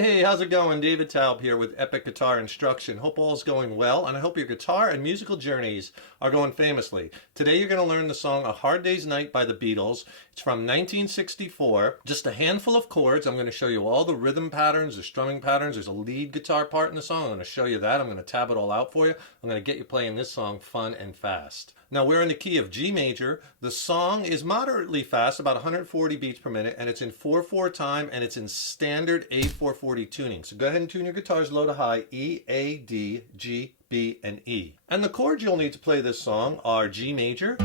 Hey, how's it going? David Taub here with Epic Guitar Instruction. Hope all's going well, and I hope your guitar and musical journeys are going famously. Today you're going to learn the song A Hard Day's Night by the Beatles. It's from 1964. Just a handful of chords. I'm going to show you all the rhythm patterns, the strumming patterns. There's a lead guitar part in the song. I'm going to show you that. I'm going to tab it all out for you. I'm going to get you playing this song fun and fast. Now we're in the key of G major. The song is moderately fast, about 140 beats per minute, and it's in 4/4 time, and it's in standard A440 tuning. So go ahead and tune your guitars low to high, E, A, D, G, B, and E. And the chords you'll need to play this song are G major,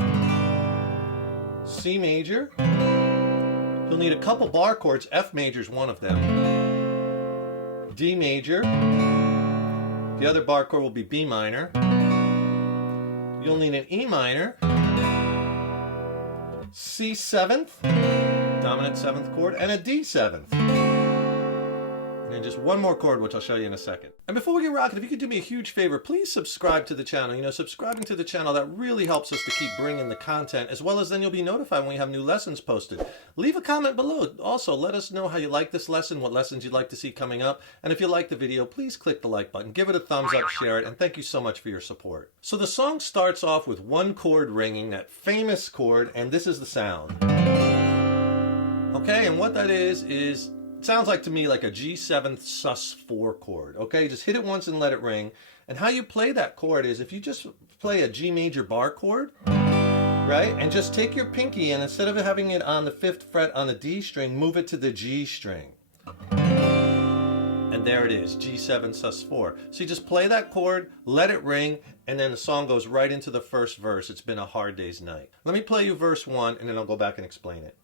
C major. You'll need a couple bar chords. F major is one of them. D major. The other bar chord will be B minor. You'll need an E minor, C seventh, dominant seventh chord, and a D seventh. And then just one more chord, which I'll show you in a second. And before we get rocking, if you could do me a huge favor, please subscribe to the channel. You know, subscribing to the channel, that really helps us to keep bringing the content, as well as then you'll be notified when we have new lessons posted. Leave a comment below. Also, let us know how you like this lesson, what lessons you'd like to see coming up. And if you like the video, please click the like button, give it a thumbs up, share it, and thank you so much for your support. So the song starts off with one chord ringing, that famous chord, and this is the sound. Okay, and what that is sounds like to me like a G7 sus4 chord. Okay, just hit it once and let it ring. And how you play that chord is if you just play a G major bar chord, right, and just take your pinky and instead of having it on the 5th fret on the D string, move it to the G string. And there it is, G7 sus4. So you just play that chord, let it ring, and then the song goes right into the first verse. It's been a hard day's night. Let me play you verse 1 and then I'll go back and explain it.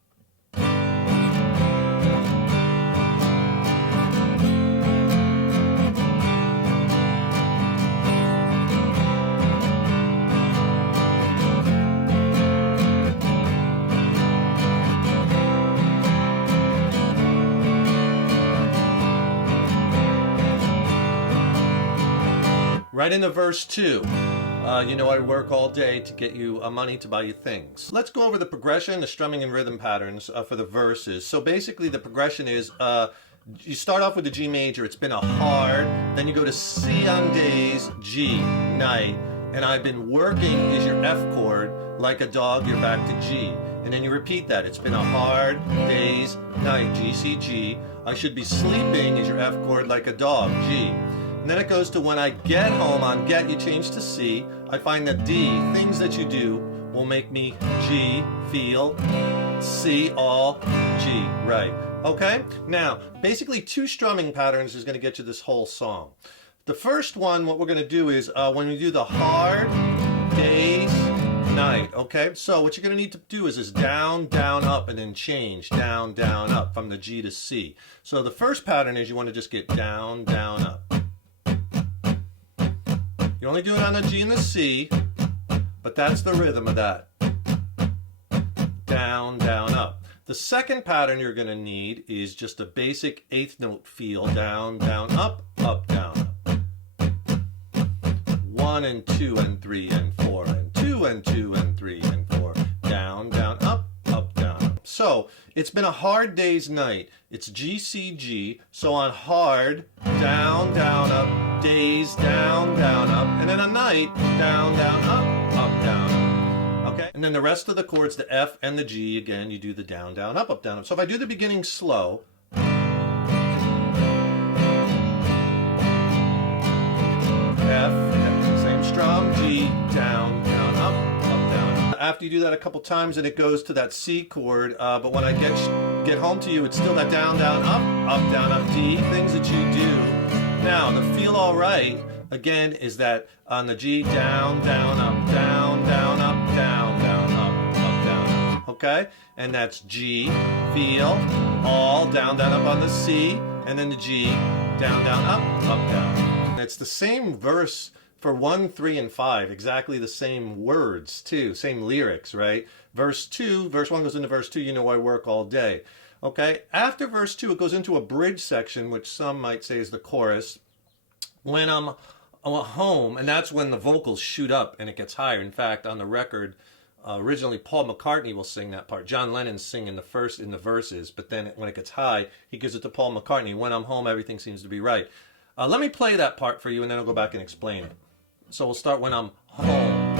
Right into verse 2, you know I work all day to get you money to buy you things. Let's go over the progression, the strumming and rhythm patterns for the verses. So basically the progression is, you start off with the G major, it's been a hard, then you go to C on days, G, night, and I've been working is your F chord, like a dog you're back to G. And then you repeat that, it's been a hard day's night, G, C, G. I should be sleeping is your F chord, like a dog, G. And then it goes to when I get home, on get you change to C. I find that D, things that you do, will make me G, feel, C, all, G, right. Okay? Now, basically 2 strumming patterns is going to get you this whole song. The first one, what we're going to do is when we do the hard day's night, okay? So what you're going to need to do is down, down, up, and then change down, down, up from the G to C. So the first pattern is you want to just get down, down, up. You only do it on the G and the C, but that's the rhythm of that. Down, down, up. The second pattern you're going to need is just a basic 8th note feel. Down, down, up, down, up. 1 and 2 and 3 and 4 and 2 and 2 and 3 and 4. Down, down, up, down, up. So it's been a hard day's night. It's G, C, G. So on hard, down, down, up. Days, down, down, up, and then a night, down, down, up, down, up. Okay? And then the rest of the chords, the F and the G, again, you do the down, down, up, down, up. So if I do the beginning slow, F, same strum, G, down, down, up, down. After you do that a couple times, and it goes to that C chord, but when I get home to you, it's still that down, down, up, down, up, D, things that you do. Now, the feel all right, again, is that on the G, down, down, up, down, down, up, down, down, up, down, up, okay? And that's G, feel, all, down, down, up on the C, and then the G, down, down, up, down. And it's the same verse for 1, 3, and 5, exactly the same words, too, same lyrics, right? Verse 2, verse 1 goes into verse 2, you know I work all day. Okay, after verse 2, it goes into a bridge section, which some might say is the chorus. When I'm home, and that's when the vocals shoot up and it gets higher. In fact, on the record, Originally, Paul McCartney will sing that part. John Lennon's singing in the verses, but then when it gets high, he gives it to Paul McCartney. When I'm home, everything seems to be right. Let me play that part for you, and then I'll go back and explain it. So we'll start when I'm home.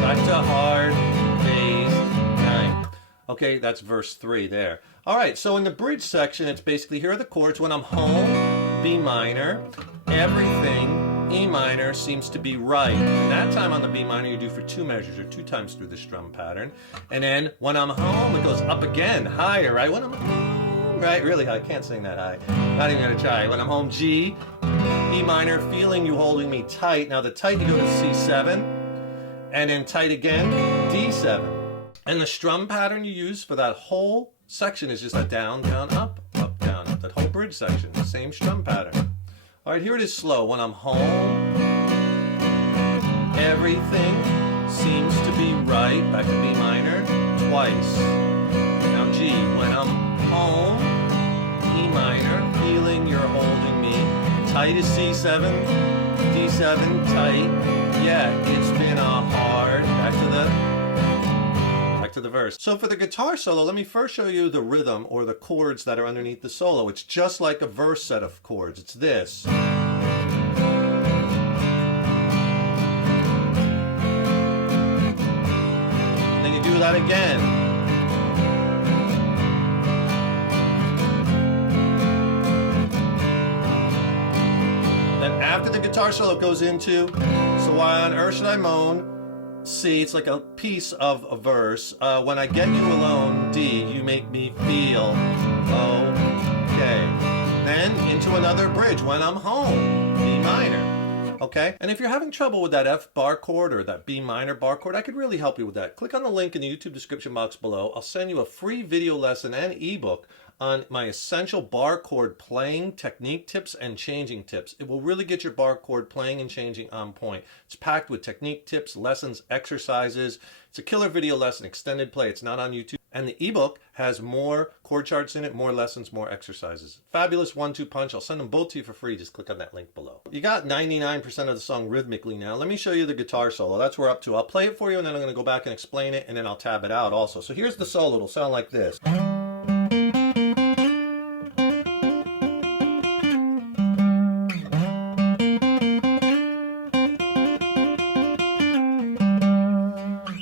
Back to hard. Okay, that's verse 3 there. All right, so in the bridge section, it's basically, here are the chords. When I'm home, B minor, everything, E minor, seems to be right. And that time on the B minor, you do for 2 measures, or 2 times through the strum pattern. And then when I'm home, it goes up again, higher, right? When I'm home, right? Really high, I can't sing that high. Not even gonna try. When I'm home, G, E minor, feeling you holding me tight. Now the tight, you go to C7, and then tight again, D7. And the strum pattern you use for that whole section is just that down, down, up, down, up. That whole bridge section, the same strum pattern. All right, here it is slow. When I'm home, everything seems to be right. Back to B minor, twice. Now G, when I'm home, E minor, feeling you're holding me. Tight is C7, D7, tight. Yeah, it's been a hard, back to the verse. So for the guitar solo, let me first show you the rhythm or the chords that are underneath the solo. It's just like a verse set of chords. It's this. And then you do that again. Then after the guitar solo goes into, so why on earth should I moan? C, it's like a piece of a verse. When I get you alone, D, you make me feel okay. Then into another bridge, when I'm home, B minor. Okay? And if you're having trouble with that F bar chord or that B minor bar chord, I could really help you with that. Click on the link in the YouTube description box below. I'll send you a free video lesson and ebook on my essential bar chord playing technique tips and changing tips. It will really get your bar chord playing and changing on point. It's packed with technique tips, lessons, exercises. It's a killer video lesson, extended play. It's not on YouTube. And the ebook has more chord charts in it, more lessons, more exercises. Fabulous 1-2 punch. I'll send them both to you for free. Just click on that link below. You got 99% of the song rhythmically now. Let me show you the guitar solo. That's where we're up to. I'll play it for you, and then I'm going to go back and explain it, and then I'll tab it out also. So here's the solo. It'll sound like this.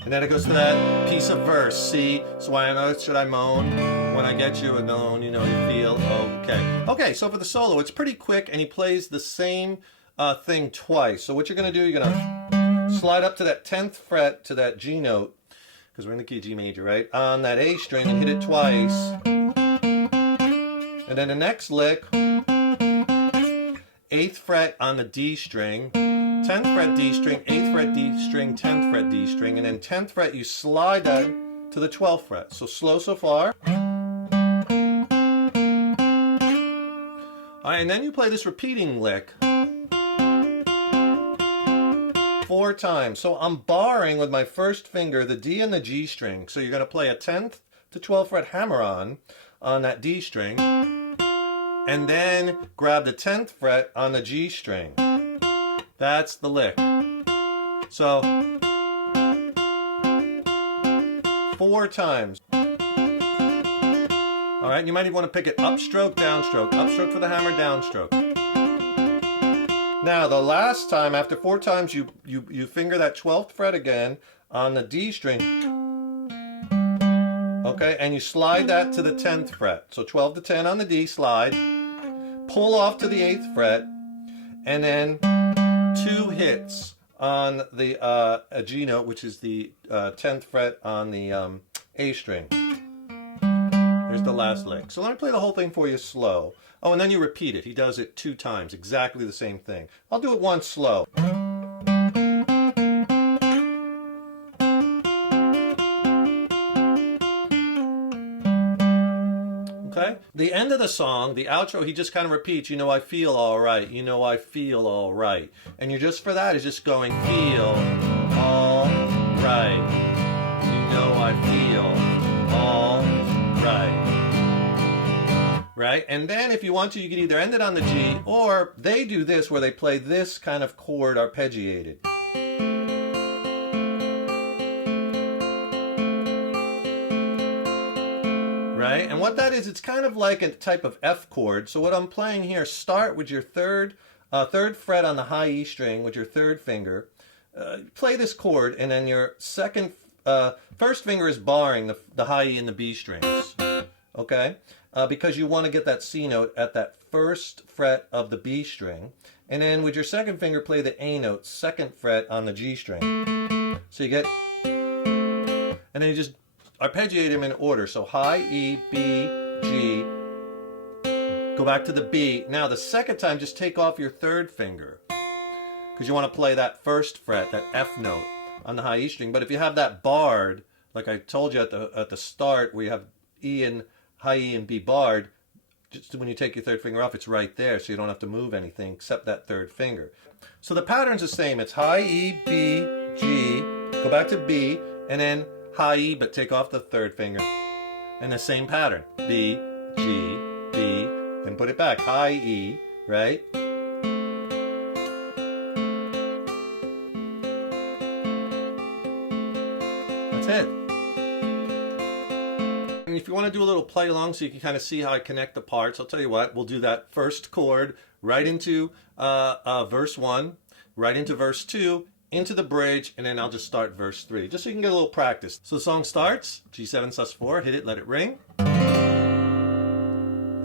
And then it goes to that piece of verse, C, so why on earth should I moan? When I get you alone, you know you feel okay. Okay, so for the solo, it's pretty quick, and he plays the same thing twice. So what you're going to do, you're going to slide up to that 10th fret, to that G note, because we're in the key G major, right? On that A string, and hit it twice. And then the next lick, 8th fret on the D string, 10th fret D string, 8th fret D string, 10th fret D string, and then 10th fret you slide that to the 12th fret. So slow so far. All right, and then you play this repeating lick 4 times. So I'm barring with my first finger the D and the G string. So you're going to play a 10th to 12th fret hammer-on that D string, and then grab the 10th fret on the G string. That's the lick. So 4 times. All right, you might even want to pick it upstroke, downstroke, upstroke for the hammer, downstroke. Now the last time, after 4 times, you finger that 12th fret again on the D string. Okay, and you slide that to the 10th fret. So 12 to 10 on the D, slide, pull off to the 8th fret, and then 2 hits on the a G note, which is the 10th fret on the A string. Here's the last lick. So let me play the whole thing for you slow. Oh, and then you repeat it. He does it 2 times, exactly the same thing. I'll do it once slow. Okay? The end of the song, the outro, he just kind of repeats, you know I feel all right, you know I feel all right. And you're just for that is just going, feel all right. You know I feel all right. Right? And then if you want to, you can either end it on the G, or they do this where they play this kind of chord arpeggiated. Right? And what that is, it's kind of like a type of F chord. So what I'm playing here, start with your third fret on the high E string with your third finger. Play this chord, and then your first finger is barring the high E and the B strings. Okay? Because you want to get that C note at that first fret of the B string. And then with your second finger, play the A note, second fret on the G string. So you get, and then you just arpeggiate them in order. So high E, B, G, go back to the B. Now the second time, just take off your third finger, because you want to play that first fret, that F note on the high E string. But if you have that barred, like I told you at the start, where you have E and high E and B barred, just when you take your third finger off, it's right there, so you don't have to move anything except that third finger. So the pattern's the same. It's high E, B, G, go back to B, and then high E, but take off the third finger. And the same pattern. B, G, B, then put it back. High E, right? That's it. And if you want to do a little play along so you can kind of see how I connect the parts, I'll tell you what, we'll do that first chord right into verse 1, right into verse 2, into the bridge, and then I'll just start verse 3, just so you can get a little practice. So the song starts, G7 sus4, hit it, let it ring, and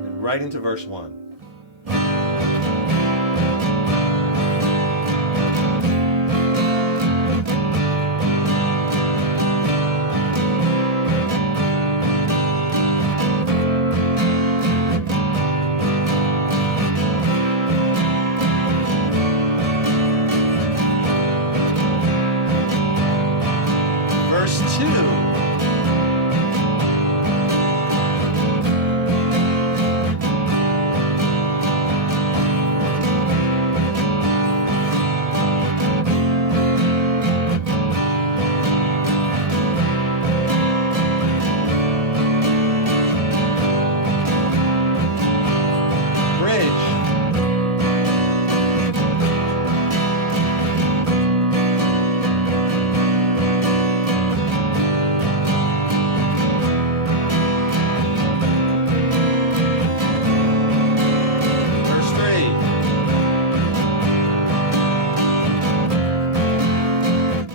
then right into verse 1. Verse 2.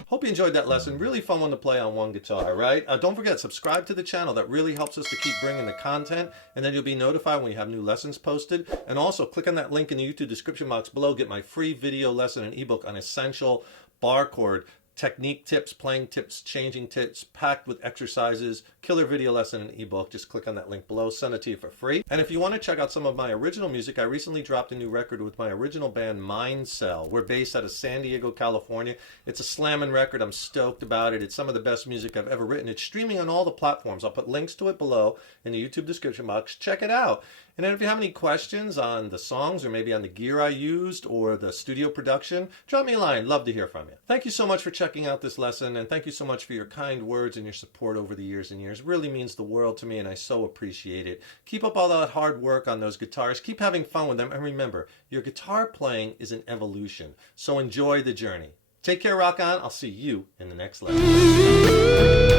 Hope you enjoyed that lesson. Really fun one to play on one guitar, right? Don't forget, subscribe to the channel. That really helps us to keep bringing the content, and then you'll be notified when we have new lessons posted. And also, click on that link in the YouTube description box below. Get my free video lesson and ebook on essential bar chord technique tips, playing tips, changing tips, packed with exercises, killer video lesson and ebook. Just click on that link below, send it to you for free. And if you want to check out some of my original music, I recently dropped a new record with my original band Mind Cell. We're based out of San Diego, California. It's a slamming record. I'm stoked about it. It's some of the best music I've ever written. It's streaming on all the platforms. I'll put links to it below in the YouTube description box. Check it out. And then if you have any questions on the songs, or maybe on the gear I used, or the studio production, drop me a line. Love to hear from you. Thank you so much for checking out this lesson, and thank you so much for your kind words and your support over the years and years. It really means the world to me, and I so appreciate it. Keep up all that hard work on those guitars. Keep having fun with them, and remember, your guitar playing is an evolution, so enjoy the journey. Take care, rock on. I'll see you in the next lesson.